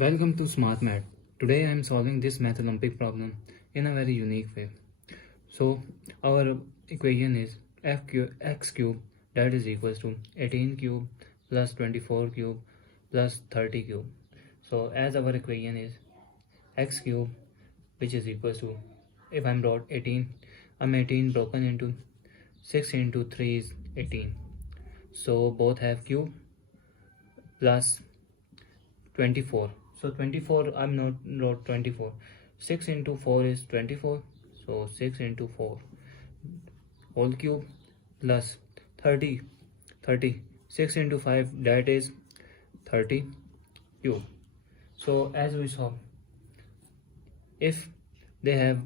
Welcome to Smart Math. Today I am solving this math Olympic problem in a very unique way. So our equation is x cube that is equals to 18 cube plus 24 cube plus 30 cube. So as our equation is x cube which is equals to, if I'm wrote 18, I'm 18 broken into 6 into 3 is 18. So both have cube plus 24. So 24, I'm not wrote 24. 6 into 4 is 24. So 6 into 4 whole cube plus 30. 6 into 5, that is 30 cube. So as we saw, if they have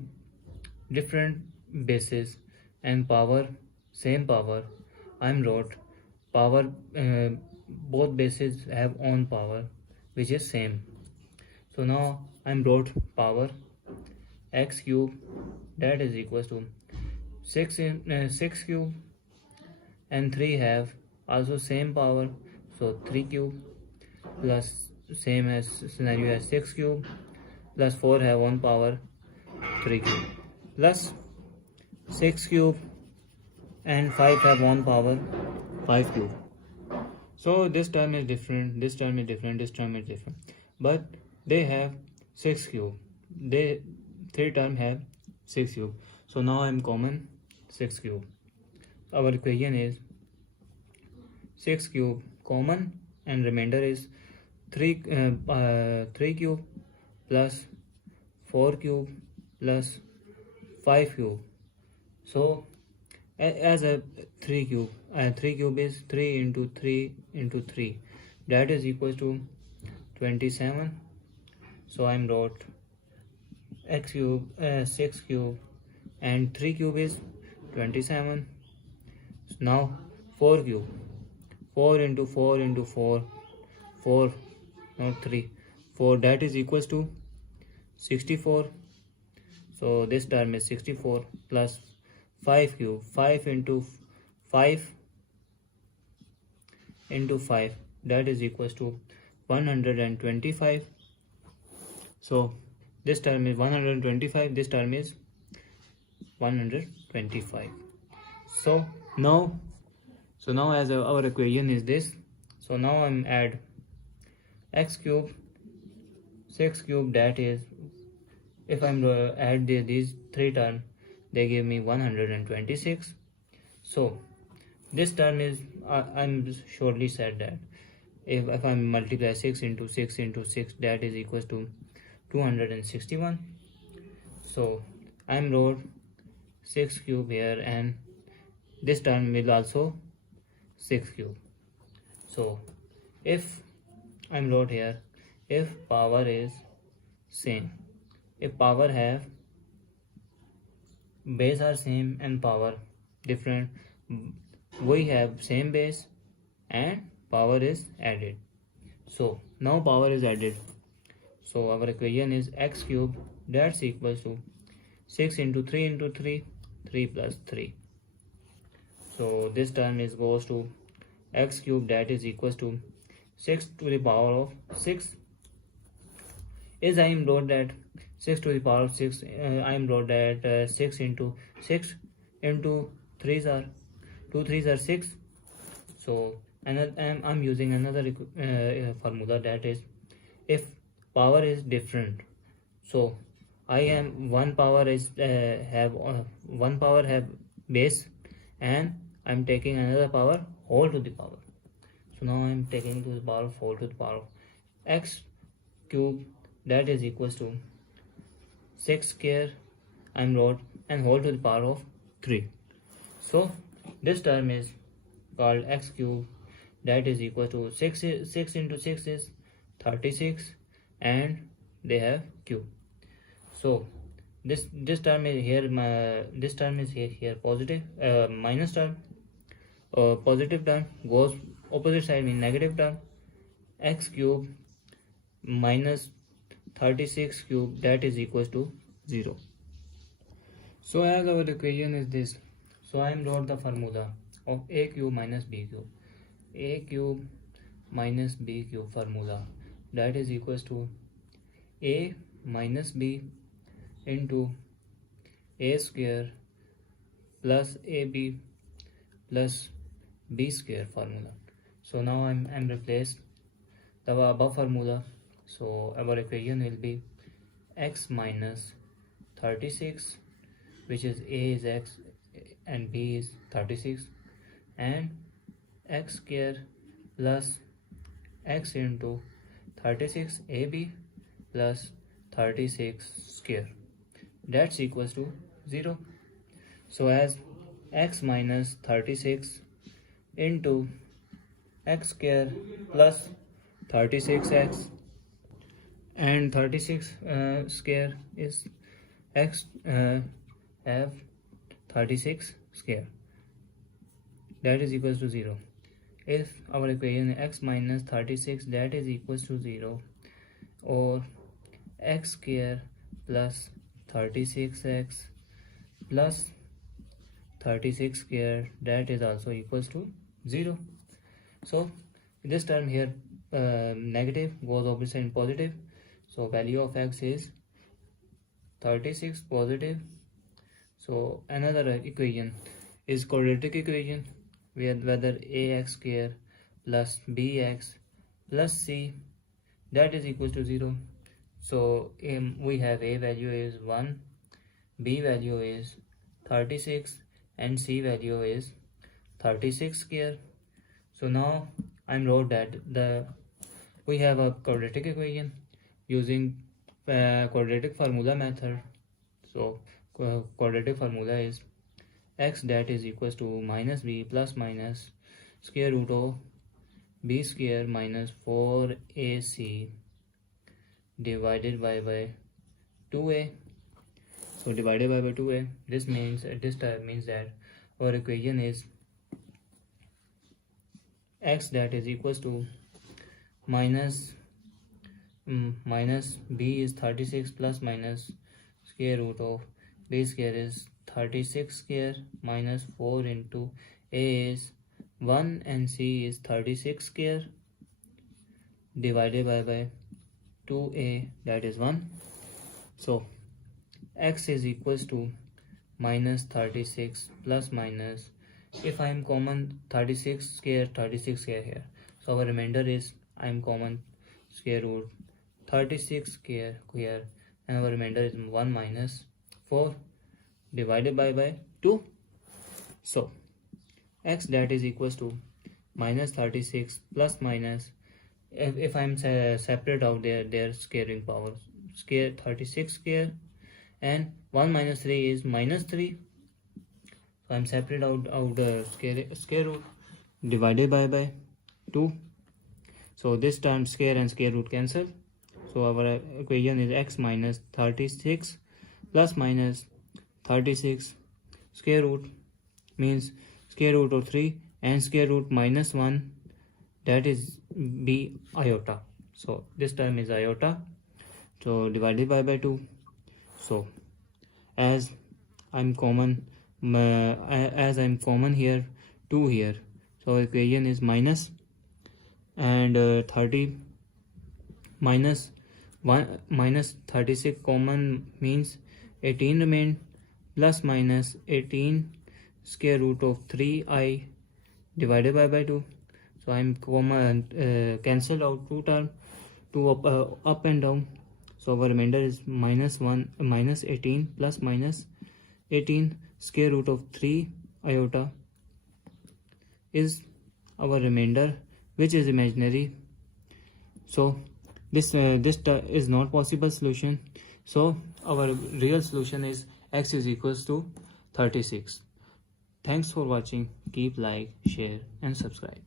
different bases and power, same power, I'm wrote power, both bases have own power which is same. So now I'm wrote power x cube that is equals to 6 cube and 3 have also same power, so 3 cube plus same as scenario as 6 cube plus 4 have 1 power 3 cube plus 6 cube and 5 have 1 power 5 cube. So this term is different, this term is different, this term is different, but they have 6 cube. They 3 term have 6 cube. So now I'm common 6 cube. Our equation is 6 cube common and remainder is 3 cube plus 4 cube plus 5 cube. So as a 3 cube is 3 into 3 into 3, that is equals to 27. So I'm wrote x cube 6 cube and 3 cube is 27. Now 4 cube, 4 into 4 into 4, 4 not 3, 4, that is equals to 64. So this term is 64 plus 5 cube, 5 into 5 into 5, that is equals to 125. So this term is 125, this term is 125. So now as our equation is this, so now I'm add x cube 6 cube, that is, if I'm add these 3 terms, they give me 126. So this term is I'm surely said that if I multiply 6 into 6 into 6, that is equals to 261. So I'm wrote 6 cube here and this term will also 6 cube. So if I'm wrote here, if power is same, if power have base are same and power different, we have same base and power is added. So now power is added. So our equation is x cube that's equals to 6 into 3 into 3, 3 plus 3. So this term is goes to x cube that is equals to 6 to the power of 6. Is I am wrote that 6 to the power of 6, I am wrote that 6 into 6 into 3s are 2 3s are 6. So I'm using another formula, that is if power is different, so I am one power is one power have base and I'm taking another power whole to the power. So now I'm taking to the power of whole to the power of x cube that is equals to 6 square I'm wrote and whole to the power of 3. So this term is called x cube that is equal to 6 into 6 is 36 and they have cube. So this term is here, this term is here positive, minus term, positive term goes opposite side means negative term, x cube minus 36 cube that is equals to 0. So as our equation is this, so I am wrote the formula of a cube minus b cube, a cube minus b cube formula. that is equals to a minus b into a square plus ab plus b square formula. So now I'm replaced the above formula. So our equation will be x minus 36, which is a is x and b is 36, and x square plus x into 36 ab plus 36 square, that's equals to 0. So as x minus 36 into x square plus 36x, and 36 square is x have 36 square, that is equals to 0. If our equation x minus 36 that is equals to 0, or x square plus 36x plus 36 square, that is also equals to 0. So this term here negative goes opposite and positive, so value of x is 36 positive. So another equation is quadratic equation, where whether ax square plus bx plus c that is equals to 0. So we have a value is 1, b value is 36, and c value is 36 square. So now I'm wrote that we have a quadratic equation using quadratic formula method. So quadratic formula is x that is equals to minus b plus minus square root of b square minus 4ac divided by 2a. So divided by 2a, this means that our equation is x that is equals to minus b is 36 plus minus square root of b square is 36 square minus 4 into a is 1 and c is 36 square divided by 2a, that is 1. So x is equals to minus 36 plus minus, if I am common 36 square here, so our remainder is I am common square root 36 square here, and our remainder is 1 minus 4 divided by 2. So x that is equals to minus 36 plus minus, if I am separate out their squaring power, square 36 square, and 1 minus 3 is minus 3. So I am separate out the square root divided by 2. So this term square and square root cancel. So our equation is x minus 36 plus minus 36 square root means square root of 3 and square root minus 1, that is b iota. So this term is iota, so divided by 2. So as I'm common here 2 here, so equation is minus, and 30 minus 1 minus 36 common means 18 remain, plus minus 18 square root of 3i divided by 2. So I'm common cancel out 2 term, 2 up and down. So our remainder is minus 18 plus minus 18 square root of 3 iota is our remainder, which is imaginary. So this is not possible solution. So our real solution is x is equals to 36. Thanks for watching. Keep like, share and subscribe.